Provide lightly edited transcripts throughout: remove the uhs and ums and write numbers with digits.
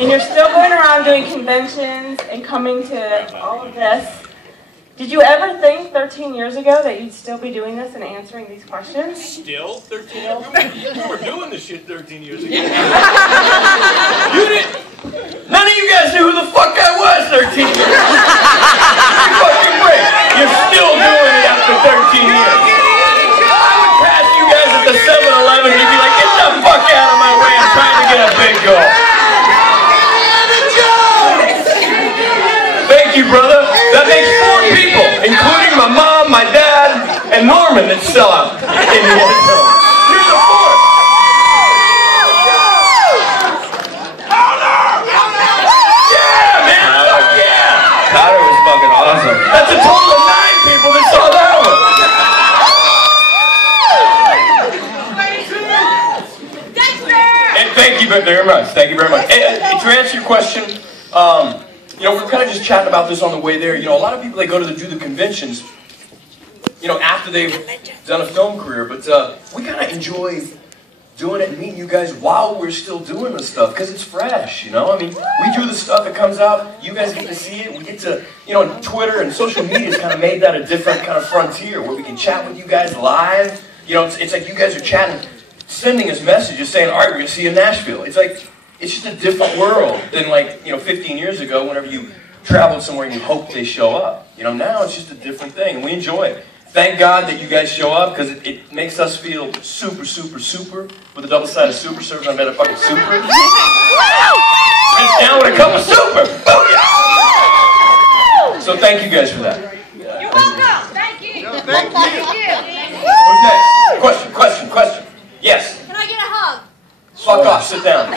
and you're still going around doing conventions and coming to all of this. Did you ever think 13 years ago that you'd still be doing this and answering these questions? Still? 13 years ago? You were doing this shit 13 years ago. You didn't. None of you guys knew who the fuck I was 13 years ago. Fucking break. You're still doing it after 13 years. I would pass you guys at the 7-Eleven and you'd be like, get the fuck out of my way, I'm trying to get a big goal. Thank you, brother. That makes 4 people, including my mom, my dad, and Norman that still out in the film. You're the 4th. Yeah, man, fuck yeah. Powder was fucking awesome. That's a total of 9 people that saw that one. And thank you very much. Thank you very much. And to answer your question, you know, we're kind of just chatting about this on the way there. You know, a lot of people, they go to do the conventions, you know, after they've done a film career. But we kind of enjoy doing it and meeting you guys while we're still doing this stuff because it's fresh, you know? I mean, we do the stuff that comes out. You guys get to see it. We get to, you know, and Twitter and social media has kind of made that a different kind of frontier where we can chat with you guys live. You know, it's like you guys are chatting, sending us messages saying, all right, we're going to see you in Nashville. It's like, it's just a different world than like, you know, 15 years ago whenever you traveled somewhere and you hoped they show up. You know, now it's just a different thing and we enjoy it. Thank God that you guys show up because it makes us feel super, super, super with a double-sided super serve. I made a fucking super. It's down with a cup of super. Booyah! So thank you guys for that. You're welcome. Thank you. No, thank you. Who's next? Question. Yes. Can I get a hug? Fuck off, sit down.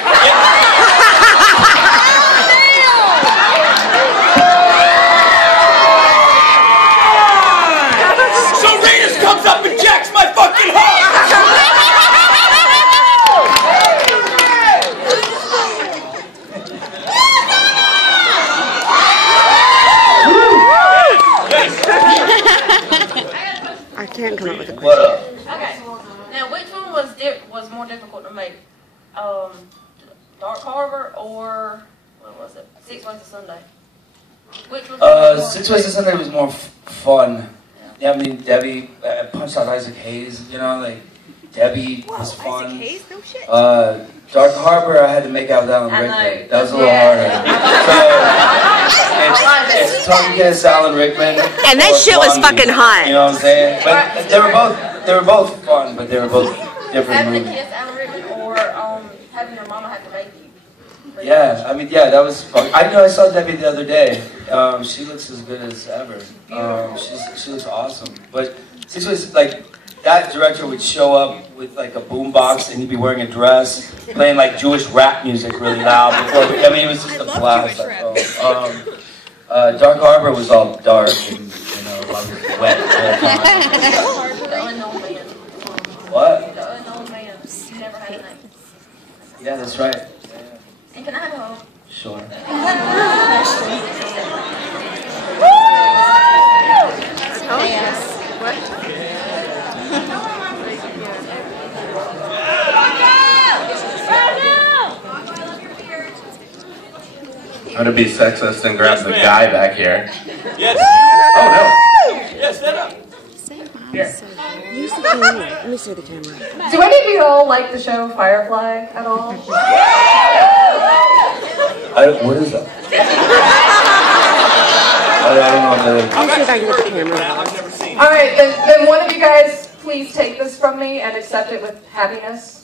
So Raiders comes up and jacks my fucking hug! I can't come up with a question. What up? Okay. Now, which one was more difficult to make? Dark Harbor or what was it? 6 Ways to Sunday. Which was 6 Ways to Sunday was more fun. Yeah, I mean, Debbie punched out Isaac Hayes, you know, like, Debbie was fun. Isaac Hayes? No shit. Dark Harbor, I had to make out with Alan Rickman. That was a little harder. So, it's Tom Kiss, Alan Rickman. And that shit was fucking hot. You know what I'm saying? But they were both fun, but they were both different having movies. to kiss Alan Rickman or having your mama have to make you? Yeah, I mean, yeah, that was fun. I saw Debbie the other day. She looks as good as ever. She looks awesome. But 6 Ways, like, that director would show up with like a boombox and he'd be wearing a dress, playing like Jewish rap music really loud. I mean, it was just a blast. Dark Harbor was all dark and, you know, wet. The unknown man. What? The unknown man. You never had a name. Yeah, that's right. And can I have a hug? Sure. Yes. What? I'm gonna be sexist and grab the guy back here. Yes. Oh no. Yes, stand up. Use the camera. Let me see the camera. Do any of you all like the show Firefly at all? What is that? I don't know. Let me see if I can get the camera. I've never seen it. All right, then one of you guys please take this from me and accept it with happiness.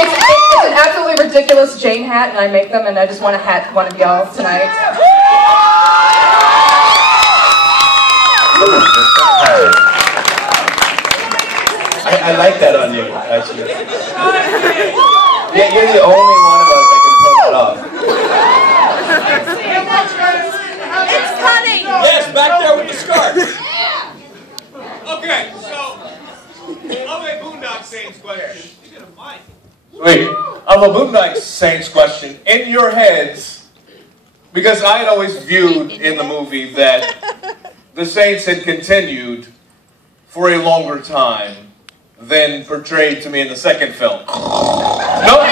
It's an absolutely ridiculous Jane hat, and I make them, and I just want to hat one of y'all tonight. I like that on you, actually. Yeah, you're the only one of us that can pull it off. It's cutting. Yes, back there with the scarf. Okay, so of a Boondock Saints question. You get a mic. Wait, of a Boondock Saints question in your heads, because I had always viewed in the movie that the Saints had continued for a longer time than portrayed to me in the second film? No.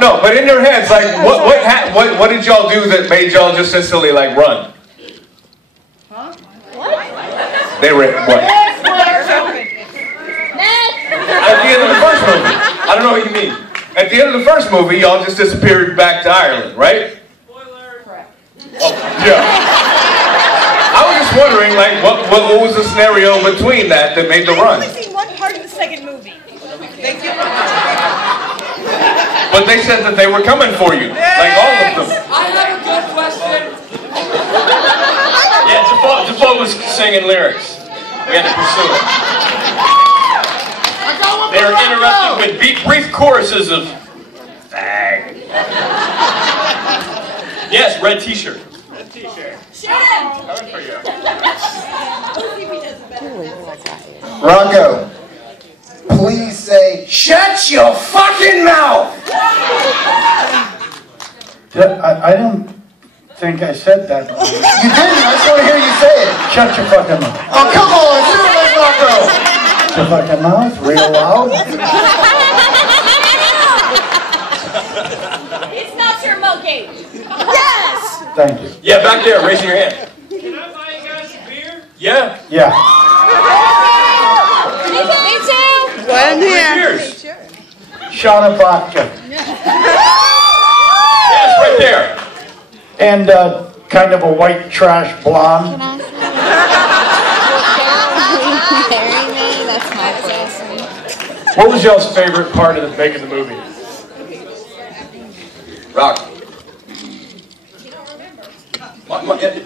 No, but in your heads, like, what did y'all do that made y'all just instantly, like, run? Huh? What? They were, what? At the end of the first movie. I don't know what you mean. At the end of the first movie, y'all just disappeared back to Ireland, right? Spoiler. Correct. Oh, yeah. I was just wondering, like, what was the scenario between that made the run? I've only seen one part of the second movie. Thank you. But they said that they were coming for you, like all of them. I have a good question. Yeah, Defoe was singing lyrics. We had to pursue it. They were interrupted with brief choruses of fag. Yes, red t-shirt. Red t-shirt. Shoot him! Coming for you. Rocco, please say, shut your fucking mouth! I don't think I said that. You didn't, I just want to hear you say it. Shut your fucking mouth. Oh, come on, do it like Rocco! Shut your fucking mouth, real loud. It's not your monkey. Yes! Thank you. Yeah, back there, raising your hand. Can I buy you guys a beer? Yeah. Yeah. Me too. Well, I'm here. Cheers. Shot of vodka. Yes, right there. And kind of a white trash blonde. What was y'all's favorite part of making the movie? Rock.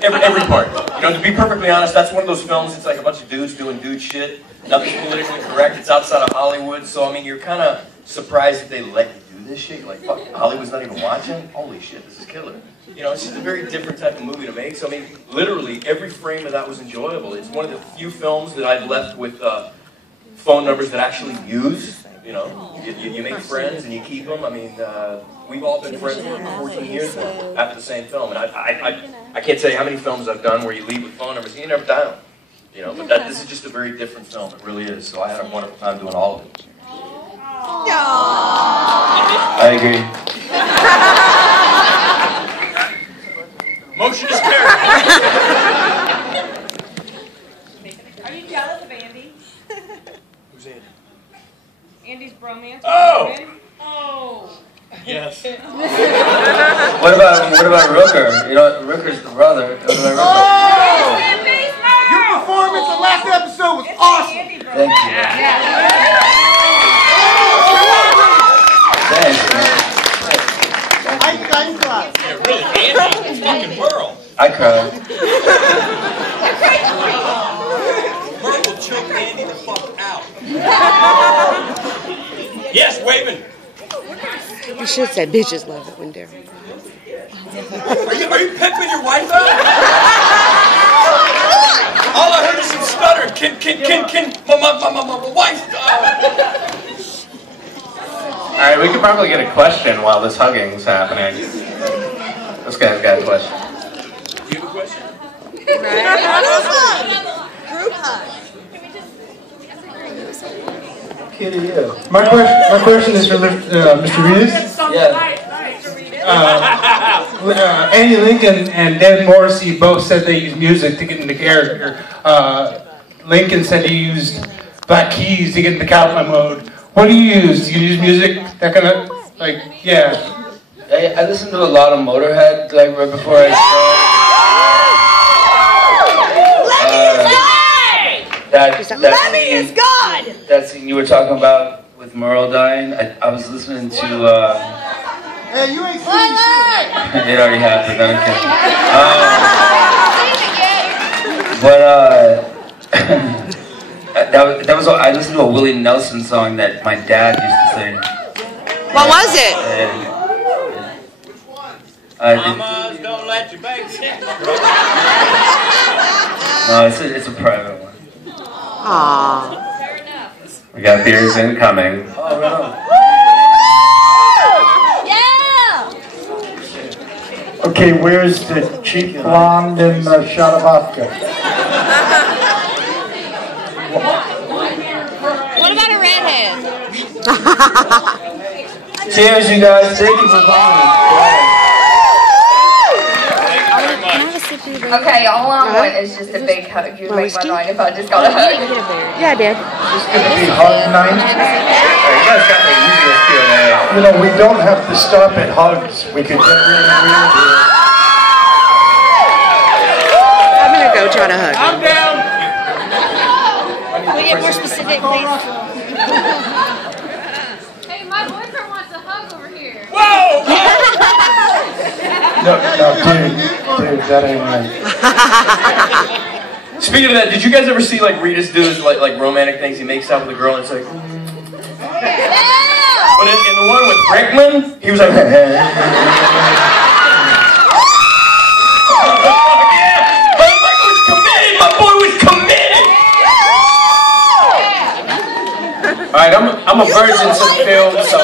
Every part. You know, to be perfectly honest, that's one of those films, it's like a bunch of dudes doing dude shit. Nothing's politically correct. It's outside of Hollywood. So, I mean, you're kind of surprised that they let you do this shit. You're like, fuck, Hollywood's not even watching? Holy shit, this is killer. You know, it's just a very different type of movie to make. So, I mean, literally, every frame of that was enjoyable. It's one of the few films that I've left with phone numbers that actually use. You know, you make friends and you keep them. I mean, we've all been friends for 14 years now after the same film. And I can't tell you how many films I've done where you leave with phone numbers and you never dial them. You know, but this is just a very different film. It really is. So I had a wonderful time doing all of it. I agree. Motion is carried. Are you jealous of Andy? Who's Andy? Andy's bromance. Oh! Oh! Yes. What about Rooker? You know, Rooker's the brother. What about Rooker? Your performance in last episode was awesome! Thank you. Thanks, man. I clap. Yeah, really, Andy, fucking Merle. I cried. Merle will choke Andy the fuck out. Yes, Wayman. You should say bitches love it when they're... Are you pimping your wife out? All I heard is some stutter. My wife. Alright, we could probably get a question while this hugging's happening. This guy's got a question. You have a question? Group hug. Kid to you. My question is for Mr. Reedus. Yeah. Andy Lincoln and Dan Morrissey both said they used music to get into character. Lincoln said he used black keys to get into cowboy mode. What do you use? Do you use music that kind of, like, yeah? I listened to a lot of Motorhead, like, right before I started. Lemmy is God! That scene you were talking about with Merle dying, I was listening to, Hey, you ain't seen shit. it already happened, I'm kidding. That was I listened to a Willie Nelson song that my dad used to sing. What was it? Mamas, don't let your baby sit. No, it's a private one. Aww. We got beers incoming. Oh, right on. Yeah! Okay, where's the cheap blonde and the shot of vodka? What about a redhead? Cheers, you guys. Thank you for coming. Okay, all I want is just a big hug. You'd make my night if I just got a hug. Yeah, I did. It's going to be hug night. You guys got the easiest Q&A. You know, we don't have to stop at hugs. We could get really weird here. I'm going to go try to hug. I'm down. Can we get more specific, please? Hey, my boyfriend wants a hug over here. Whoa! No, dude, that ain't right. Speaking of that, did you guys ever see like Rita's dudes like romantic things? He makes out with a girl and it's like. But in the one with Brickman, he was like. Yeah, but Mike was committed. My boy was committed. All right, I'm a virgin to the film, so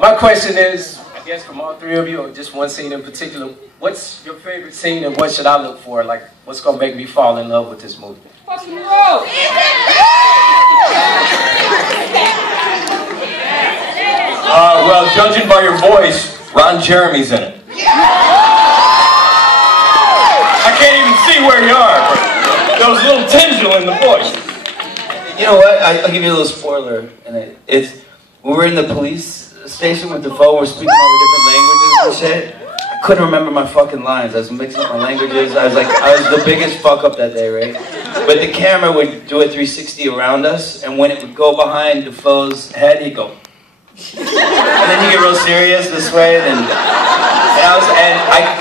my question is, I guess from all three of you, or just one scene in particular, what's your favorite scene and what should I look for? Like, what's gonna make me fall in love with this movie? Fucking roll. Well, judging by your voice, Ron Jeremy's in it. I can't even see where you are, but there was a little tingle in the voice. You know what? I'll give you a little spoiler. And it's when we're in the police station with the phone, we're speaking all the different languages and shit. I couldn't remember my fucking lines. I was mixing up my languages. I was the biggest fuck up that day, right? But the camera would do a 360 around us, and when it would go behind Defoe's head, he'd go. And then you get real serious this way, and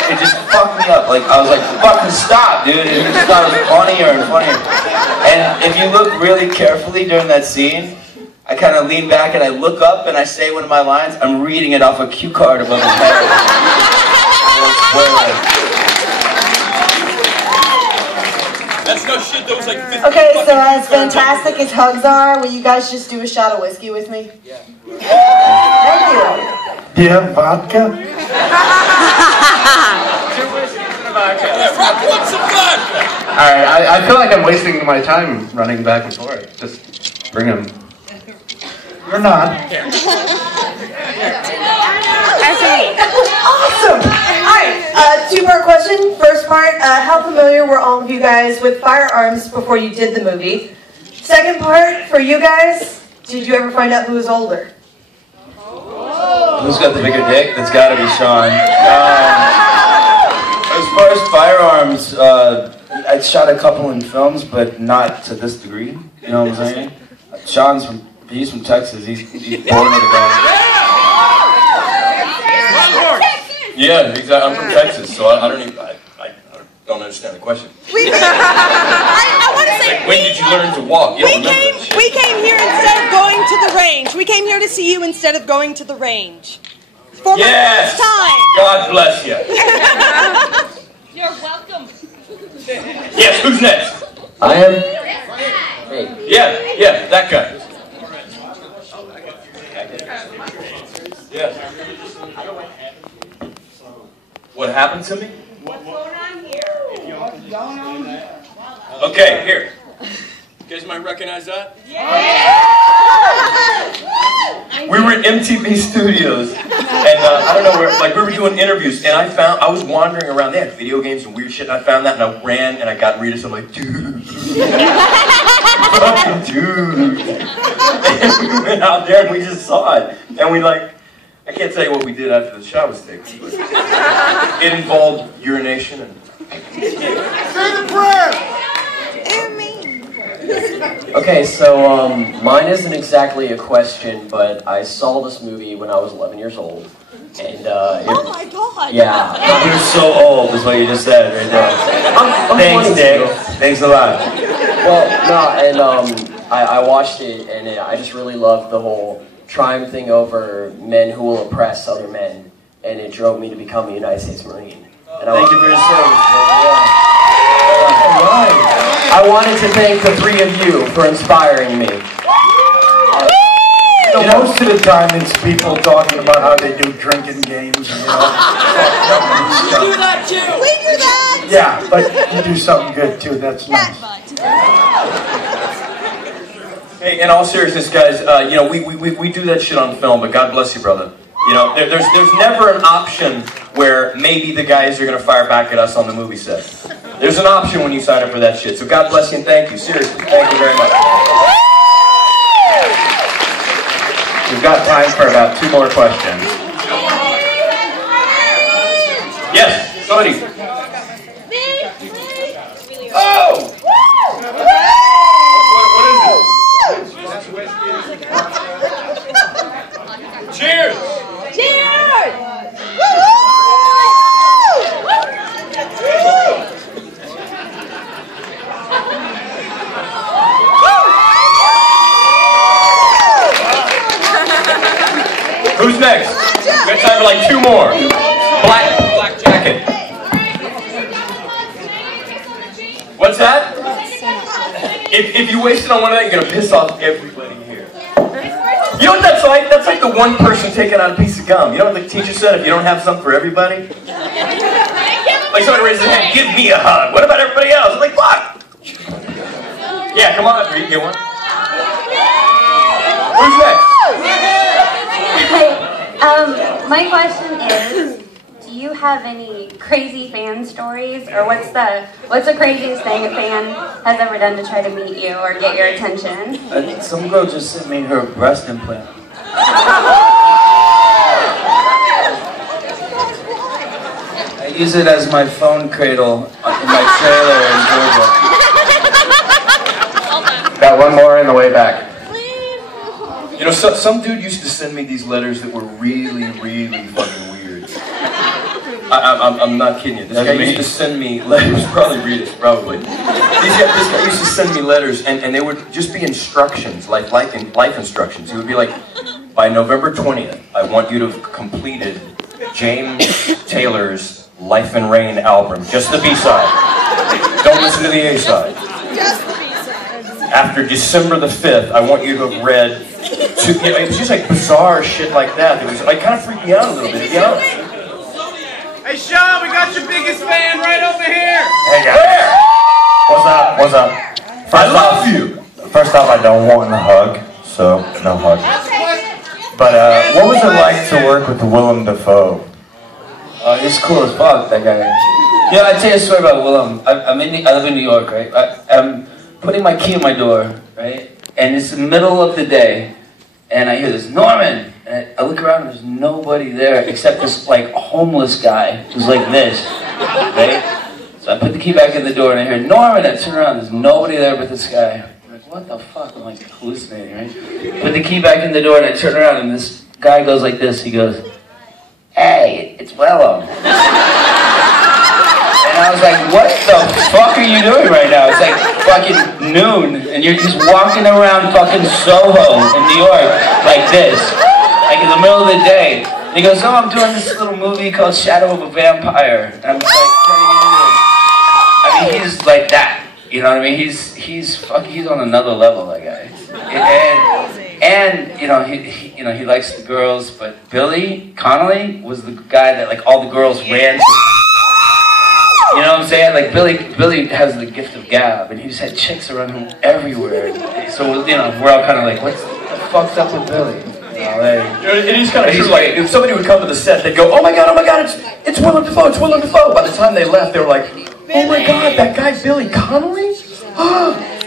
it just fucked me up. Like, I was like, fucking stop, dude. And you just thought it was funnier and funnier. And if you look really carefully during that scene, I kind of lean back and I look up and I say one of my lines. I'm reading it off a cue card above his head. That's no shit. That was like 50 Okay, so as fantastic as hugs are, will you guys just do a shot of whiskey with me? Yeah. Thank you. Do you have vodka? 2 whiskeys and a vodka. What's a vodka? Alright, I feel like I'm wasting my time running back and forth. Just bring them. You're not. Awesome! Alright, two-part question. First part, how familiar were all of you guys with firearms before you did the movie? Second part, for you guys, did you ever find out who was older? Who's got the bigger dick? That's got to be Sean. As far as firearms, I shot a couple in films, but not to this degree. You know what I'm saying? He's from Texas. He's born with a gun. Yeah, exactly. I'm from Texas, so I don't understand the question. I want to say, Like, when did you learn to walk? You don't remember that shit. we came here instead of going to the range. We came here to see you instead of going to the range. For my Yes! first time. God bless you. You're welcome. Yes, who's next? I am. Hey. Yeah, that guy. Yeah. What happened to me? What's going on here? What's going on here? Okay, here. You guys might recognize that? Yeah! We were at MTV Studios, and I don't know where, like we were doing interviews, and I was wandering around. They had video games and weird shit, and I found that, and I ran, and I got Rita, so I'm like, dude. Fucking dude. And we went out there, and we just saw it. And we I can't tell you what we did after the shot was taken, but it involved urination and... Say the prayer! Okay, so mine isn't exactly a question, but I saw this movie when I was 11 years old, and Oh my god! yeah. You're so old, is what you just said right there. I'm Thanks, 22. Dick. Thanks a lot. Well, no, and I watched it, and I just really loved the whole triumphing over men who will oppress other men, and it drove me to become a United States Marine. And Thank you for your service, brother. Yeah. I wanted to thank the three of you for inspiring me. You know, most of the time it's people talking about how they do drinking games and, fucked up and stuff. We do that too! We do that! Yeah, but you do something good too, that's nice. Hey, in all seriousness, guys, you know, we do that shit on film, but God bless you, brother. You know, there's never an option where maybe the guys are going to fire back at us on the movie set. There's an option when you sign up for that shit. So God bless you and thank you. Seriously, thank you very much. We've got time for about 2 more questions. Yes, somebody. Oh! Cheers! Cheers! Who's next? We got time for like 2 more. Black jacket. What's that? If you waste it on one of that, you're gonna piss off everybody here. You know what that's like? That's like the one person taking out a piece of gum. You know what the teacher said? If you don't have something for everybody, like somebody raises their hand, give me a hug. What about everybody else? I'm like, fuck. Yeah, come on, you get one. Who's next? My question is, do you have any crazy fan stories, or what's the craziest thing a fan has ever done to try to meet you or get your attention? I think some girl just sent me her breast implant. I use it as my phone cradle in my trailer in Georgia. Got 1 more in the way back. You know, some dude used to send me these letters that were really, really fucking weird. I'm not kidding you. This guy used to send me letters, probably read it, probably. This guy used to send me letters, and they would just be instructions, like life instructions. He would be like, by November 20th, I want you to have completed James Taylor's Life and Rain album, just the B-side. Don't listen to the A-side. Just the B-side. After December the 5th, I want you to have read, it was just like bizarre shit like that. It was like kind of freaked me out a little bit, to be honest. Hey, Sean, we got your biggest fan right over here. Hey guys. What's up? What's up? I love you. First off, I don't want a hug, so no hug. But what was it like to work with Willem Dafoe? He's cool as fuck, that guy. Yeah, I'll tell you a story about Willem. I live in New York, right? I'm putting my key in my door, right? And it's the middle of the day, and I hear this, Norman! And I look around and there's nobody there except this, like, homeless guy who's like this, right? So I put the key back in the door and I hear, Norman! I turn around, there's nobody there but this guy. I'm like, what the fuck? I'm like hallucinating, right? Put the key back in the door and I turn around and this guy goes like this, he goes, hey, it's Willem. And I was like, what the fuck are you doing right now? It's like fucking noon, and you're just walking around fucking Soho in New York like this, like in the middle of the day. And he goes, oh, I'm doing this little movie called Shadow of a Vampire. And I'm just like, I mean, he's like that. You know what I mean? He's on another level, that guy. And you know, he likes the girls, but Billy Connolly was the guy that like all the girls ran to. You know what I'm saying? Like Billy has the gift of gab, and he just had chicks around him everywhere. So you know, we're all kind of like, what's the fuck's up with Billy? You know, it is kind of true. Like if somebody would come to the set, they'd go, oh my god, it's Willem Dafoe, it's Willem Dafoe. By the time they left, they were like, oh my god, that guy Billy Connolly?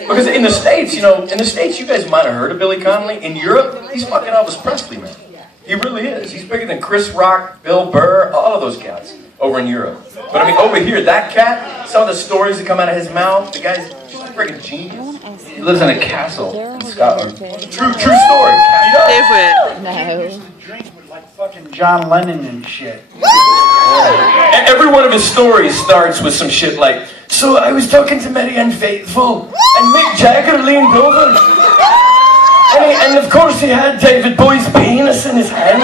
Because in the States, you know, you guys might have heard of Billy Connolly. In Europe, he's fucking Elvis Presley, man. He really is. He's bigger than Chris Rock, Bill Burr, all of those guys over in Europe. But I mean, over here, that cat, some of the stories that come out of his mouth, the guy's just a freaking genius. He lives in a castle in Scotland. True story. No. Like fucking John Lennon and shit. And every one of his stories starts with some shit like, so I was talking to Marianne Faithfull, and Mick Jagger leaned over, and of course he had David Bowie's penis in his hand.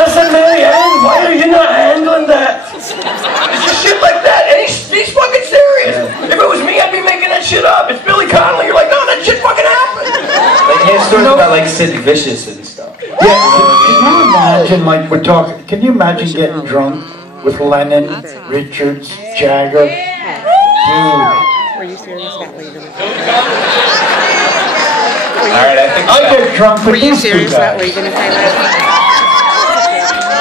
I said, Marianne, why are you not handling that? It's just shit like that, and he's fucking serious. If it was me, I'd be making that shit up. It's Billy Connolly. You're like, no, that shit fucking happened. Like he has stories about like Sid Vicious and stuff. Yeah, can you imagine, like, we're talking, can you imagine getting drunk with Lennon, Richards, Jagger? Dude. Were you serious about what you're going to do? right, I think I get drunk with these two guys. we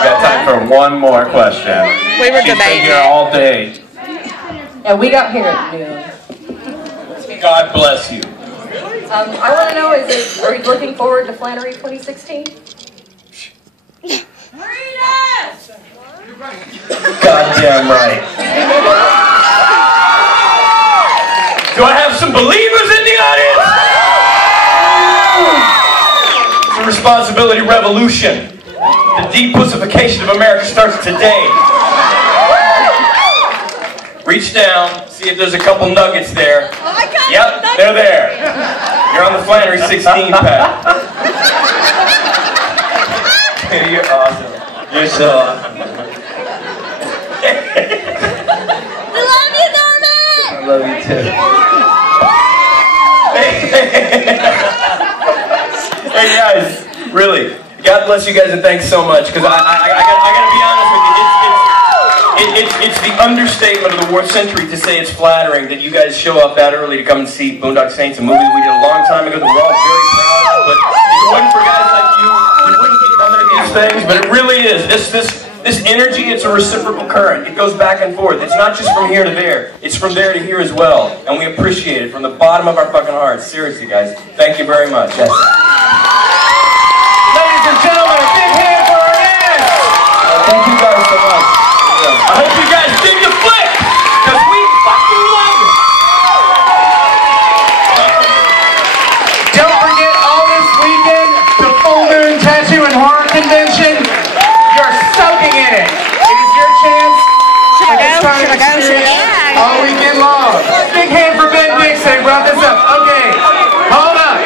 got time for one more question. We were She's been debating here it. all day. Yeah, we got here at noon. God bless you. I want to know, are you looking forward to Flannery 2016? Goddamn right. Do I have some believers in the audience? It's a responsibility revolution. The depussification of America starts today. Reach down, see if there's a couple nuggets there. Yep, they're there. You're on the Flannery 16 pack. You're awesome. You're so awesome. I love you too. Hey guys, really, God bless you guys and thanks so much. Because I gotta be honest with you, it's the understatement of the century to say it's flattering that you guys show up that early to come and see Boondock Saints, a movie that we did a long time ago that we're all very proud of. But if it wasn't for guys like you, we wouldn't be coming to these things. But it really is. This energy, it's a reciprocal current. It goes back and forth. It's not just from here to there. It's from there to here as well. And we appreciate it from the bottom of our fucking hearts. Seriously, guys. Thank you very much. Yes. Ladies and gentlemen, a big hand for our guests! Thank you guys so much. I hope you guys dig the flick, because we fucking love it. Don't forget all this weekend, the Full Moon Tattoo and Horror Convention. You're soaking in it. It is your chance. Should I go? Yeah. All weekend long. Big hand for Ben Dixon. He brought this up. Okay. Hold up.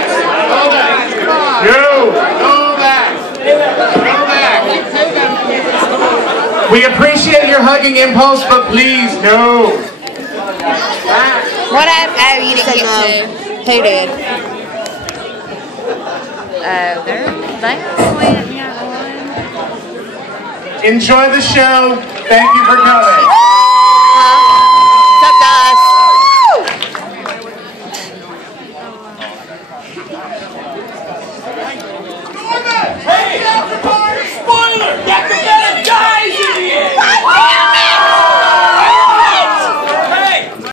Hold up. No. Go back. Go back. We appreciate your hugging impulse, but please, no. What happened? Oh, you didn't get to. Who did? They went, yeah. Enjoy the show. Thank you for coming. What's up, guys?